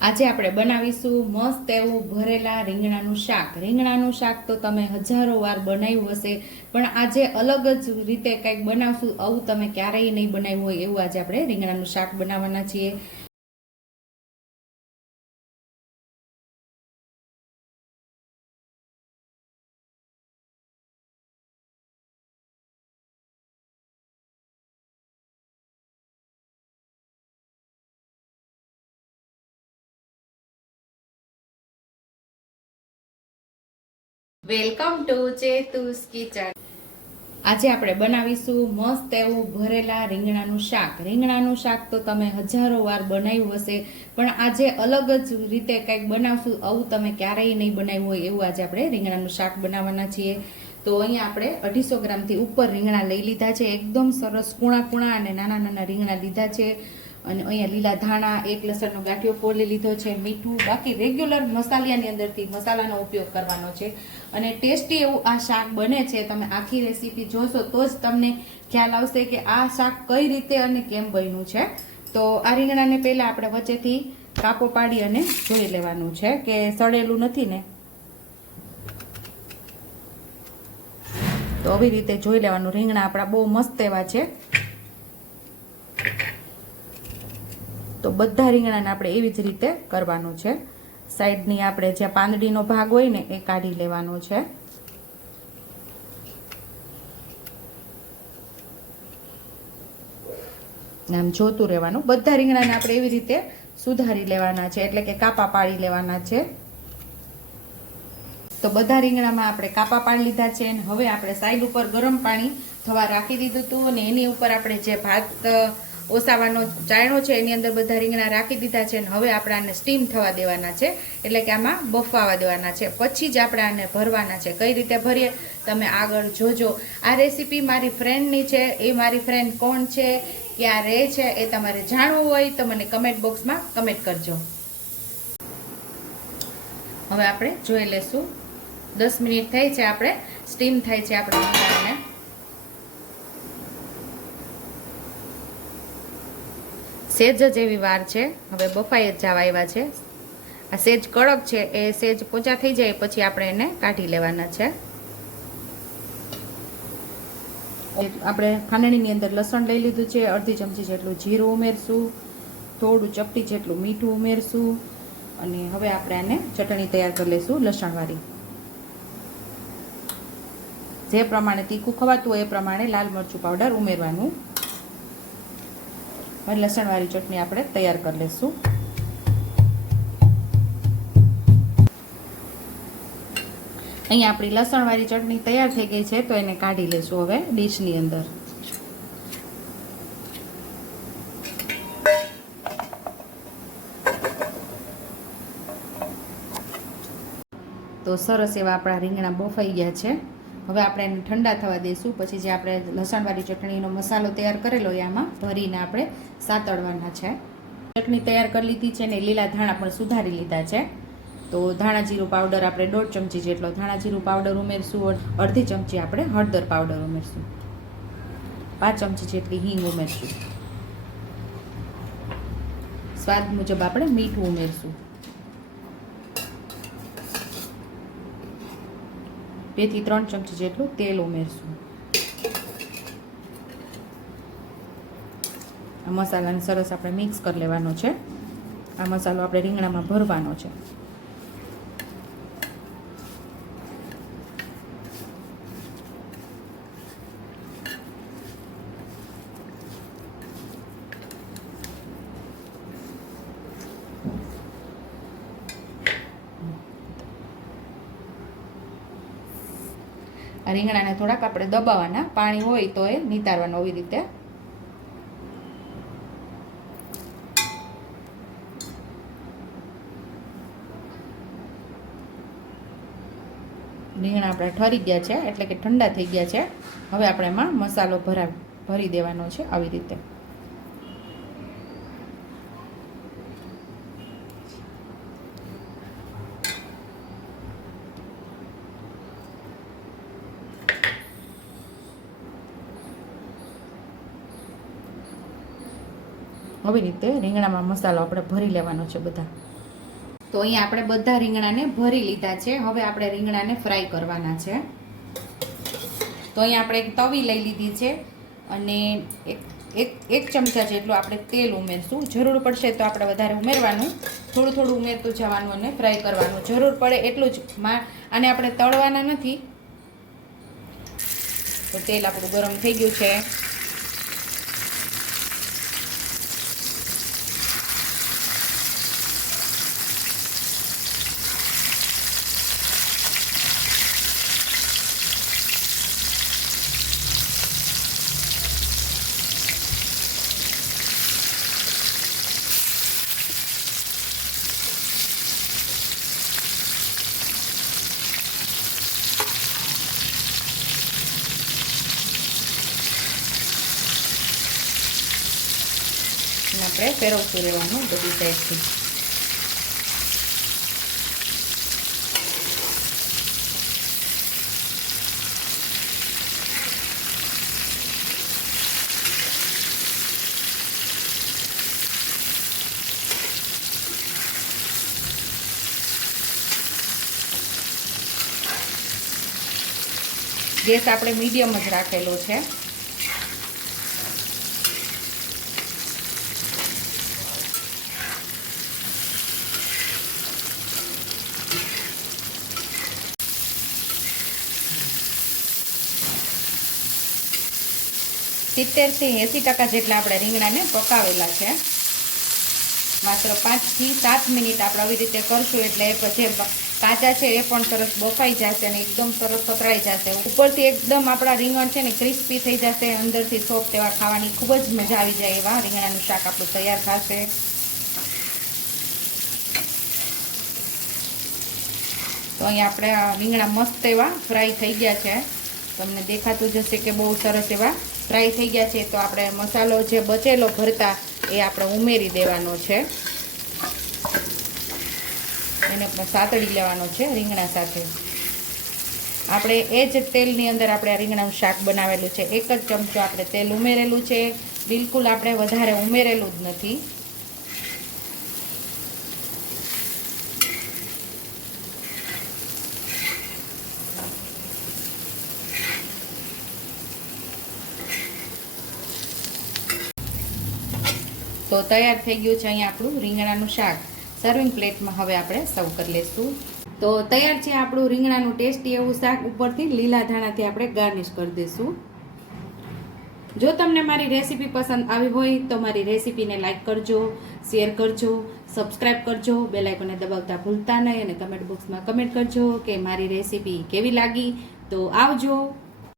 આજે આપણે બનાવીશું મસ્ત એવું ભરેલા રીંગણાનું શાક. રીંગણાનું શાક તો તમે હજારો વાર બનાવ્યું હશે, પણ આજે અલગ જ રીતે કંઈક બનાવશું, આવું તમે ક્યારેય નહીં બનાવ્યું હોય એવું આજે આપણે રીંગણાનું શાક બનાવવાના છીએ. Welcome to Chetu's kitchen. આજે આપણે બનાવીશું મસ્ત એવું ભરેલા રીંગણાનું શાક. રીંગણાનું શાક તો તમે હજારો વાર બનાવ્યું હશે, પણ આજે અલગ જ રીતે કંઈક બનાવશું. આવું તમે ક્યારેય નહીં બનાવ્યું હોય એવું આજે આપણે રીંગણાનું શાક બનાવવાના છીએ. તો અહીંયા આપણે અઢીસો ગ્રામથી ઉપર રીંગણા લઈ લીધા છે. એકદમ સરસ કૂણા કૂણા અને નાના નાના રીંગણા લીધા છે. અને અહીંયા લીલા ધાણા, એક લસણનો ગાંઠિયો ફોલી લીધો છે, મીઠું, બાકી રેગ્યુલર મસાલિયાની અંદરથી મસાલાનો ઉપયોગ કરવાનો છે. અને ટેસ્ટી એવું આ શાક બને છે, તમે આખી રેસીપી જોશો તો જ તમને ખ્યાલ આવશે કે આ શાક કઈ રીતે અને કેમ બન્યું છે. તો આ રીંગણાને પહેલાં આપણે વચ્ચેથી કાપો પાડી અને જોઈ લેવાનું છે કે સડેલું નથી ને. તો આવી રીતે જોઈ લેવાનું. રીંગણા આપણા બહુ મસ્ત એવા છે. બધા રીંગણાને આપણે એવી જ રીતે કરવાનું છે. સાઈડની આપણે જ્યાં પાંદડીનો ભાગ હોય ને એ કાઢી લેવાનો છે. આમ જોતું રહેવાનું. બધા રીંગણાને આપણે એવી રીતે સુધારી લેવાના છે, એટલે કે કાપા પાડી લેવાના છે. તો બધા રીંગણામાં આપણે કાપા પાડી લીધા છે અને હવે આપણે સાઈડ ઉપર ગરમ પાણી થવા રાખી દીધું હતું અને એની ઉપર આપણે જે ભાત ઓસાવાનો ચાયણો છે, એની અંદર બધા રીંગણા રાખી દીધા છે અને હવે આપણે આને સ્ટીમ થવા દેવાના છે. એટલે કે આમાં બફાવા દેવાના છે. પછી જ આપણે આને ભરવાના છે. કઈ રીતે ભરીએ? તમે આગળ જોજો. આ રેસીપી મારી ફ્રેન્ડની છે. એ મારી ફ્રેન્ડ કોણ છે? ક્યાં રહે છે? એ તમારે જાણવું હોય તો મને કમેન્ટ બોક્સમાં કમેન્ટ કરજો. હવે આપણે જોઈ લેશું. દસ મિનિટ થઈ છે આપણે. સ્ટીમ થાય છે આપણે રીંગણાને સેજ જ એવી વાર છે. હવે બફાઈ જ જવા આવ્યા છે. આ સેજ કડક છે, એ સેજ પોચા થઈ જાય પછી આપણે એને કાઢી લેવાના છે. આપણે ખાંડણીની અંદર લસણ લઈ લીધું છે, અડધી ચમચી જેટલું જીરું ઉમેરશું, થોડું ચપટી જેટલું મીઠું ઉમેરશું અને હવે આપણે આને ચટણી તૈયાર કરી લઈશું લસણવાળી. જે પ્રમાણે તીખું ખવાતું હોય એ પ્રમાણે લાલ મરચું પાવડર ઉમેરવાનું. લસણવાળી ચટણી આપણે તૈયાર કરી લઈશું અહીંયા આપણી લસણવાળી ચટણી તૈયાર થઈ ગઈ છે, તો એને કાઢી લઈશું હવે ડીશની અંદર. તો સરસ એવા આપણા રીંગણા બફાઈ ગયા છે. હવે આપણે એને ઠંડા થવા દઈશું પછી જે આપણે લસણવાળી ચટણીનો મસાલો તૈયાર કરેલો એ આમાં, ભરીને આપણે સાતળવાના છે. ચટણી તૈયાર કરી લીધી છે ને લીલા ધાણા પણ સુધારી લીધા છે. તો ધાણા જીરું પાવડર આપણે દોઢ ચમચી જેટલો ધાણા જીરું પાવડર ઉમેરશું અડધી ચમચી આપણે હળદર પાવડર ઉમેરશું. પાંચ ચમચી જેટલી હિંગ ઉમેરશું. સ્વાદ મુજબ આપણે મીઠું ઉમેરશું. બેથી ત્રણ ચમચી જેટલું તેલ ઉમેરશું. આ મસાલાને સરસ આપણે મિક્સ કરી લેવાનો છે. આ મસાલો આપણે રીંગણામાં ભરવાનો છે. રીંગણાને થોડાક આપણે દબાવવાના. પાણી હોય તો એ નિતારવાનું આવી રીતે. રીંગણા આપણા ઠરી ગયા છે, એટલે કે ઠંડા થઈ ગયા છે. હવે આપણે એમાં મસાલો ભરા, ભરી દેવાનો છે આવી રીતે. આવી રીતે રીંગણામાં મસાલો આપણે ભરી લેવાનો છે બધા. તો અહીંયા આપણે બધા રીંગણાને ભરી લીધા છે. હવે આપણે રીંગણાને ફ્રાય કરવાના છે. તો અહીંયા આપણે એક તવી લઈ લીધી છે અને એક એક એક ચમચા જેટલું આપણે તેલ ઉમેરશું. જરૂર પડશે તો આપણે વધારે ઉમેરવાનું. થોડું થોડું ઉમેરતું જવાનું અને ફ્રાય કરવાનું. જરૂર પડે એટલું જ આને આપણે તળવાના નથી. તો તેલ આપણું ગરમ થઈ ગયું છે. આપણે ફેરવતું રહેવાનું બધી સાઈડથી ગેસ આપણે મીડિયમ જ રાખેલો છે. સિત્તેરથી એંસી ટકા જેટલા આપણે રીંગણાને પકાવેલા છે. માત્ર પાંચથી સાત મિનિટ આપણે આવી રીતે કરશું એટલે પછી કાચા છે એ પણ સરસ બફાઈ જશે અને એકદમ સરસ પતરાઈ જશે. ઉપરથી એકદમ આપણા રીંગણ છે ને ક્રિસ્પી થઈ જશે, અંદરથી સોફ્ટ એવા ખાવાની ખૂબ જ મજા આવી જાય એવા રીંગણાનું શાક આપણું તૈયાર થશે. તો અહીંયા આપણે રીંગણા મસ્ત એવા ફ્રાય થઈ ગયા છે. તમને દેખાતું જશે કે બહુ સરસ એવા ફ્રાય થઈ ગયા છે. તો આપણે મસાલો જે બચેલો ભરતા એ આપણે ઉમેરી દેવાનો છે. એને સાતડી લેવાનો છે રીંગણા સાથે. આપણે એ જ તેલની અંદર આપણે આ રીંગણાનું શાક બનાવેલું છે. એક જ ચમચો આપણે તેલ ઉમેરેલું છે. બિલકુલ આપણે વધારે ઉમેરેલું જ નથી. તો તૈયાર થઈ ગયું છે અહીંયા આપણું રીંગણાનું શાક. સર્વિંગ પ્લેટમાં હવે આપણે સર્વ કરી લઈશું તો તૈયાર છે આપણું રીંગણાનું ટેસ્ટી એવું શાક ઉપરથી લીલા ધાણાથી આપણે ગાર્નિશ કરી દઈશું જો તમને મારી રેસીપી પસંદ આવી હોય તો મારી રેસીપીને લાઇક કરજો, શેર કરજો, સબસ્ક્રાઇબ કરજો આઇકોને દબાવતા ભૂલતા નહીં અને કમેન્ટ બોક્સમાં કમેન્ટ કરજો કે મારી રેસીપી કેવી લાગી. તો આવજો.